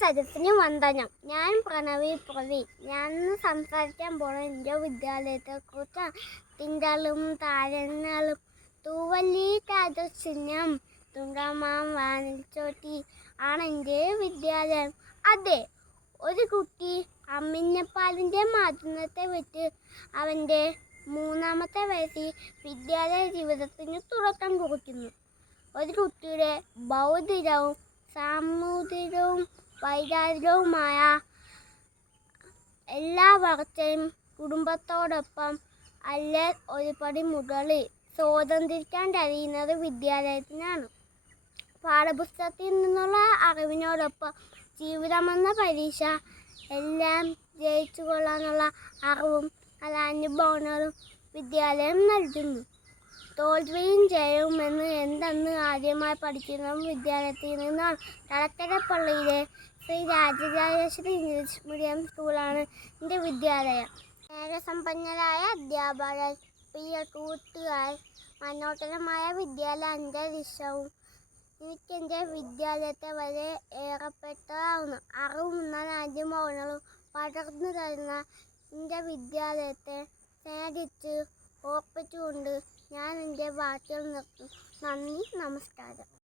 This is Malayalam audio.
സദസ്സിന് വന്ദനം. ഞാൻ പ്രണവി പ്രവീൺ. ഞാൻ സംസാരിക്കാൻ പോണ എൻ്റെ വിദ്യാലയത്തെക്കുറിച്ചാണ്. തിങ്കളും താരങ്ങളും തൂവല്ലി രാജസിംഹം തുങ്കമാം വാനിൽ ചോട്ടി ആണ് എൻ്റെ വിദ്യാലയം. അതെ, ഒരു കുട്ടി അമ്മിഞ്ഞപ്പാലിൻ്റെ മാധ്യമത്തെ വിട്ട് അവൻ്റെ 3-ാമത്തെ വയസ്സിൽ വിദ്യാലയ ജീവിതത്തിന് തുടക്കം കുറിക്കുന്നു. ഒരു കുട്ടിയുടെ ബൗദ്ധികവും സാമൂഹികവും വൈകാരികവുമായ എല്ലാ വളർച്ചയും കുടുംബത്തോടൊപ്പം അല്ലെ ഒരു പടി മുകളിൽ സ്വാതന്ത്ര്യക്കാൻ കഴിയുന്നത് വിദ്യാലയത്തിനാണ്. പാഠപുസ്തകത്തിൽ നിന്നുള്ള അറിവിനോടൊപ്പം ജീവിതമെന്ന പരീക്ഷ എല്ലാം ജയിച്ചു കൊള്ളാനുള്ള അറിവും നല്ല അനുഭവങ്ങളും വിദ്യാലയം നൽകുന്നു. തോൽവിയും ജയവും എന്തെന്ന് ആദ്യമായി പഠിക്കുന്നതും വിദ്യാലയത്തിൽ നിന്നാണ്. തലക്കരപ്പള്ളിയിലെ ശ്രീ രാജരാജേശ്വരി ഇംഗ്ലീഷ് മീഡിയം സ്കൂളാണ് എൻ്റെ വിദ്യാലയം. സ്നേഹസമ്പന്നരായ അധ്യാപകർ, പ്രിയ കൂട്ടുകാർ, മനോഹരമായ വിദ്യാലയ അന്തരീക്ഷവും എനിക്കെൻ്റെ വിദ്യാലയത്തെ വളരെ ഏറെപ്പെട്ടതാവുന്നു. അറിവും നല്ല അനുഭവങ്ങളും പകർന്നു തരുന്ന എൻ്റെ വിദ്യാലയത്തെ സ്നേഹിച്ച് ഓർപ്പിച്ചുകൊണ്ട് ഞാൻ എൻ്റെ വാക്കുകൾ നിർത്തുന്നു. നന്ദി, നമസ്കാരം.